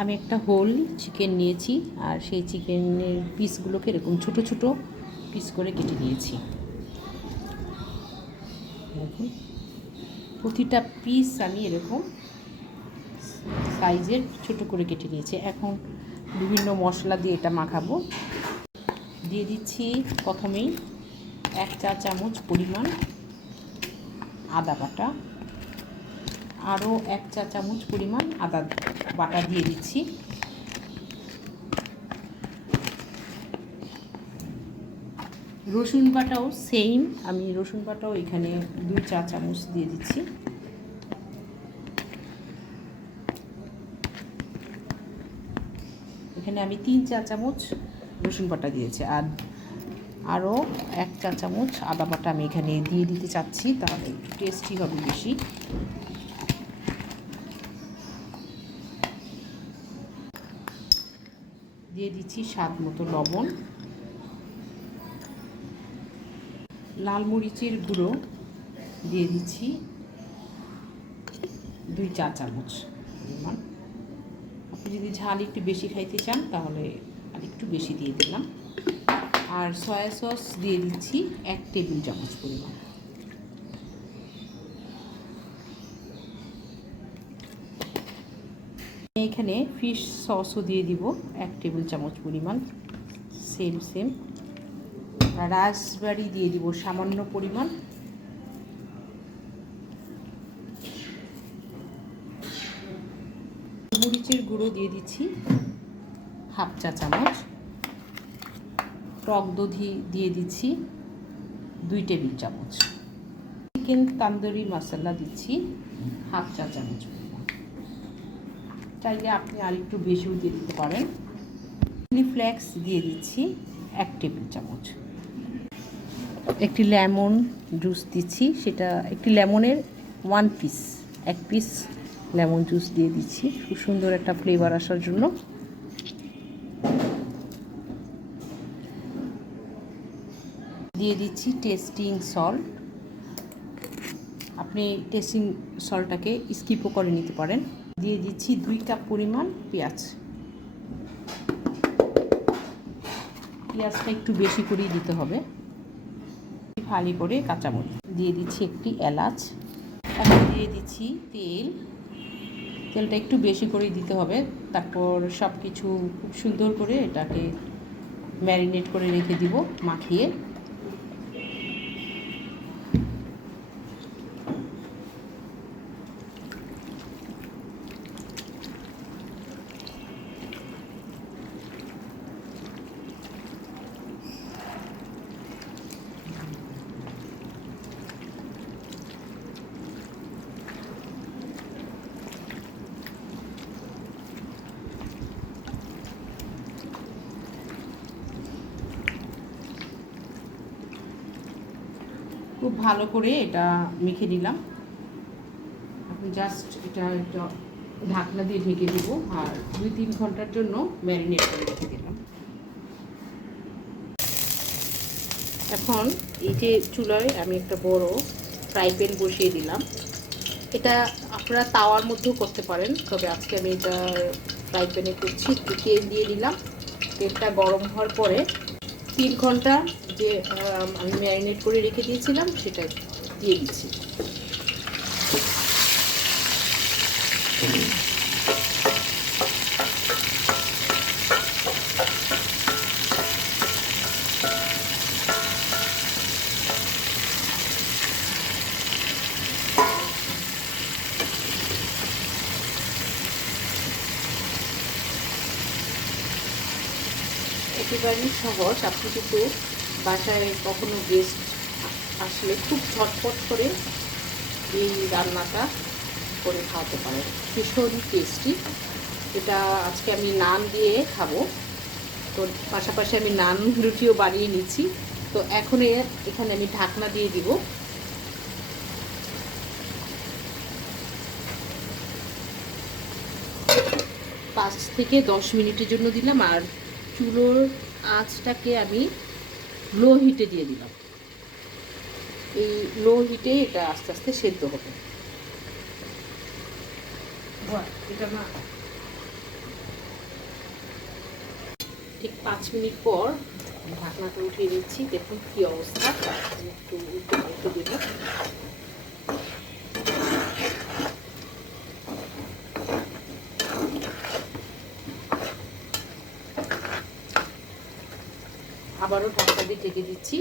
আমি একটা whole chicken নিয়েছি আর সেই চিকেনের পিসগুলোকে এরকম ছোট ছোট পিস করে কেটে নিয়েছি। প্রতিটা পিস আমি এরকম সাইজের ছোট করে কেটে নিয়েছি। এখন বিভিন্ন মশলা দিয়ে এটা মাখাবো। দিয়ে দিচ্ছি প্রথমেই এক চা চামচ পরিমাণ আদা বাটা। আরও এক চা চামচ পরিমাণ আদা বাটা দিয়ে দিচ্ছি। রসুন বাটাও সেম আমি রসুন বাটাও এখানে দুই চা চামচ দিয়ে দিচ্ছি। এখানে আমি তিন চা চামচ রসুন বাটা দিয়েছি আর আরও এক চা চামচ আদা বাটা আমি এখানে দিয়ে দিতে চাচ্ছি, তাহলে টেস্টি হবে বেশি। দিয়ে দিচ্ছি স্বাদ মতো লবণ, লাল মরিচের গুঁড়ো দিয়ে দিচ্ছি দুই চা চামচ পরিমাণ। আপনি যদি ঝাল একটু বেশি খাইতে চান, তাহলে আর একটু বেশি দিয়ে দিলাম। আর সয়া সস দিয়ে দিচ্ছি এক টেবিল চামচ পরিমাণ। এখানে ফিশ সসও দিয়ে দিব, এক টেবিল চামচ পরিমাণ সেম সেম রাসবেরি দিয়ে দিব সামান্য পরিমাণ। মরিচের গুঁড়ো দিয়ে দিচ্ছি হাফ চা চামচ। টক দধি দিয়ে দিচ্ছি দুই টেবিল চামচ। চিকেন তান্দুরি মশলা দিচ্ছি হাফ চা চামচ। চাইলে আপনি আর একটু বেশিও দিয়ে দিতে পারেন। চিলি ফ্লেক্স দিয়ে দিচ্ছি এক টেবিল চামচ। একটি লেমন জুস দিচ্ছি, সেটা একটি লেমনের ওয়ান পিস এক পিস লেমন জুস দিয়ে দিচ্ছি। খুব সুন্দর একটা ফ্লেভার আসার জন্য। দিয়ে দিচ্ছি টেস্টিং সল্ট আপনি টেস্টিং সল্টটাকে স্কিপও করে নিতে পারেন। দিয়ে দিচ্ছি দুই কাপ পরিমাণ পেঁয়াজ। পেঁয়াজটা একটু বেশি করেই দিতে হবে। ফালি করে কাঁচামরিচ। দিয়ে দিচ্ছি একটি এলাচ। এখন দিয়ে দিচ্ছি তেল। তেলটা একটু বেশি করেই দিতে হবে। তারপর সব কিছু খুব সুন্দর করে এটাকে ম্যারিনেট করে রেখে দিব মাখিয়ে। খুব ভালো করে এটা মেখে নিলাম। আপনি জাস্ট এটা একটা ঢাকনা দিয়ে ঢেকে দেব আর দুই তিন ঘণ্টার জন্য ম্যারিনেট করে রেখে দিলাম। এখন এই যে চুলায় আমি একটা বড় ফ্রাই প্যান বসিয়ে দিলাম। এটা আপনারা তাওয়ার মধ্যেও করতে পারেন, তবে আজকে আমি এটা ফ্রাই প্যানে করছি, একটু তেল দিয়ে দিলাম। তেলটা গরম হওয়ার পরে তিন ঘণ্টা যে আমি ম্যারিনেট করে রেখে দিয়েছিলাম সেটা দিয়ে দিচ্ছি। একেবারেই সহজ আপনি কিন্তু বাসায় কখনো গেস্ট আসলে খুব ঝটপট করে এই রান্নাটা করে খাওয়াতে পারেন। ভীষণ টেস্টি এটা আজকে আমি নান দিয়ে খাব। তো পাশাপাশি আমি নান রুটিও বানিয়ে নিচ্ছি। তো এখন এখানে আমি ঢাকনা দিয়ে দিব। পাঁচ থেকে দশ মিনিটের জন্য দিলাম। আর চুলোর আঁচটাকে আমি লো হিটে দিয়ে দিলাম। এই লো হিটে এটা আস্তে আস্তে সেদ্ধ হবে। এটা না। ঠিক পাঁচ মিনিট পর ঢাকনাটা উঠিয়ে দিচ্ছি দেখুন কী অবস্থা। একটু আবারও ঢাকা দিয়ে ঢেকে দিচ্ছি,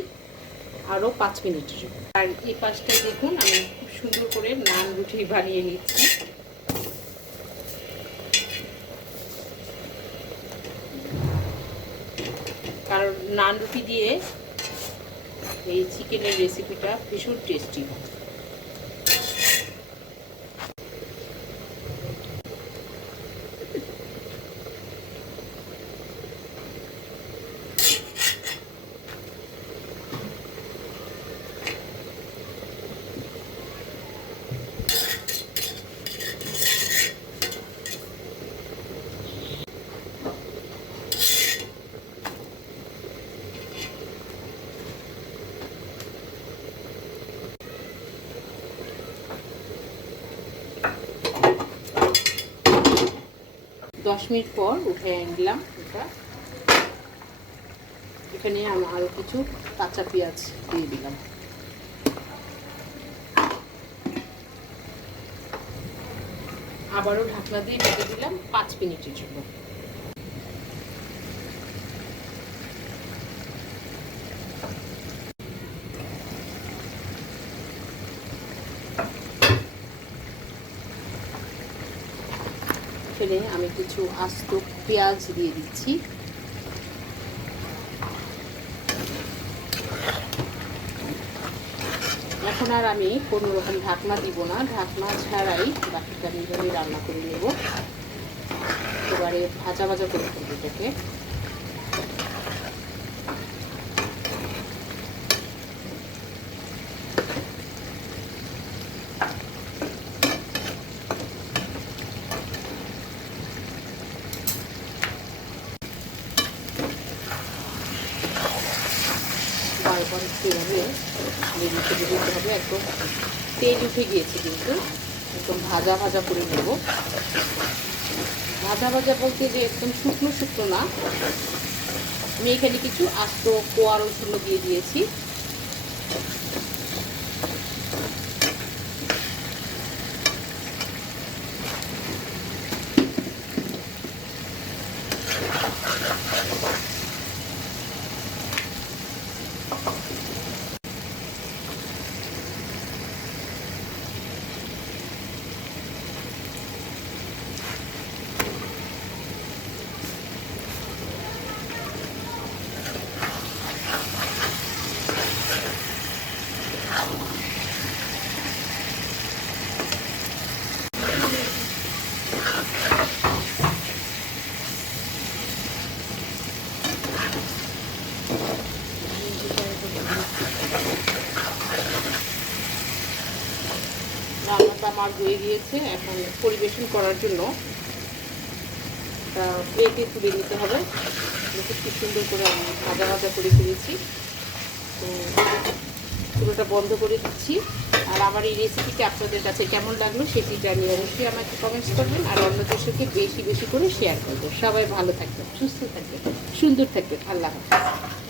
আরও পাঁচ মিনিটের জন্য। আর এই পাশটায় দেখুন, আমি খুব সুন্দর করে নান রুটি বানিয়ে নিচ্ছি। কারণ নান রুটি দিয়ে এই চিকেনের রেসিপিটা ভীষণ টেস্টি হয়। দশ মিনিট পর উঠে আনলাম এটা। এখানে আমি আরও কিছু কাঁচা পেঁয়াজ দিয়ে দিলাম। আবারও ঢাকনা দিয়ে ঢেকে দিলাম পাঁচ মিনিটের জন্য। এখানে আমি কিছু আস্ত পেঁয়াজ দিয়ে দিচ্ছি। এখন আর আমি কোনো রকম ঢাকনা দিব না। ঢাকনা ছাড়াই বাকিটা আমি রান্না করে নেব। এবারে ভাজা ভাজা করে ফেলব এটাকে। এভাবে নেড়ে দিতে হবে। একদম তেল উঠে গিয়েছে কিন্তু। একদম ভাজা ভাজা করে নেব। ভাজা ভাজা বলতে যে একদম শুকনো শুকনো না। আমি এখানে কিছু আস্ত কোয়া রসুন দিয়ে দিয়েছি। রান্নাটা আমার হয়ে গিয়েছে এখন পরিবেশন করার জন্য। প্লেটে তুলে নিতে হবে। কি সুন্দর করে আমি ভাজা ভাজা করে ফেলেছি। তো পুরোটা বন্ধ করে দিচ্ছি। আর আমার এই রেসিপিটা আপনাদের কাছে কেমন লাগল সেটি জানিয়ে অবশ্যই আমাকে কমেন্টস করবেন আর অন্যদের সাথে বেশি বেশি করে শেয়ার করব সবাই ভালো থাকবেন, সুস্থ থাকবেন, সুন্দর থাকবেন। আল্লাহ হাফিজ।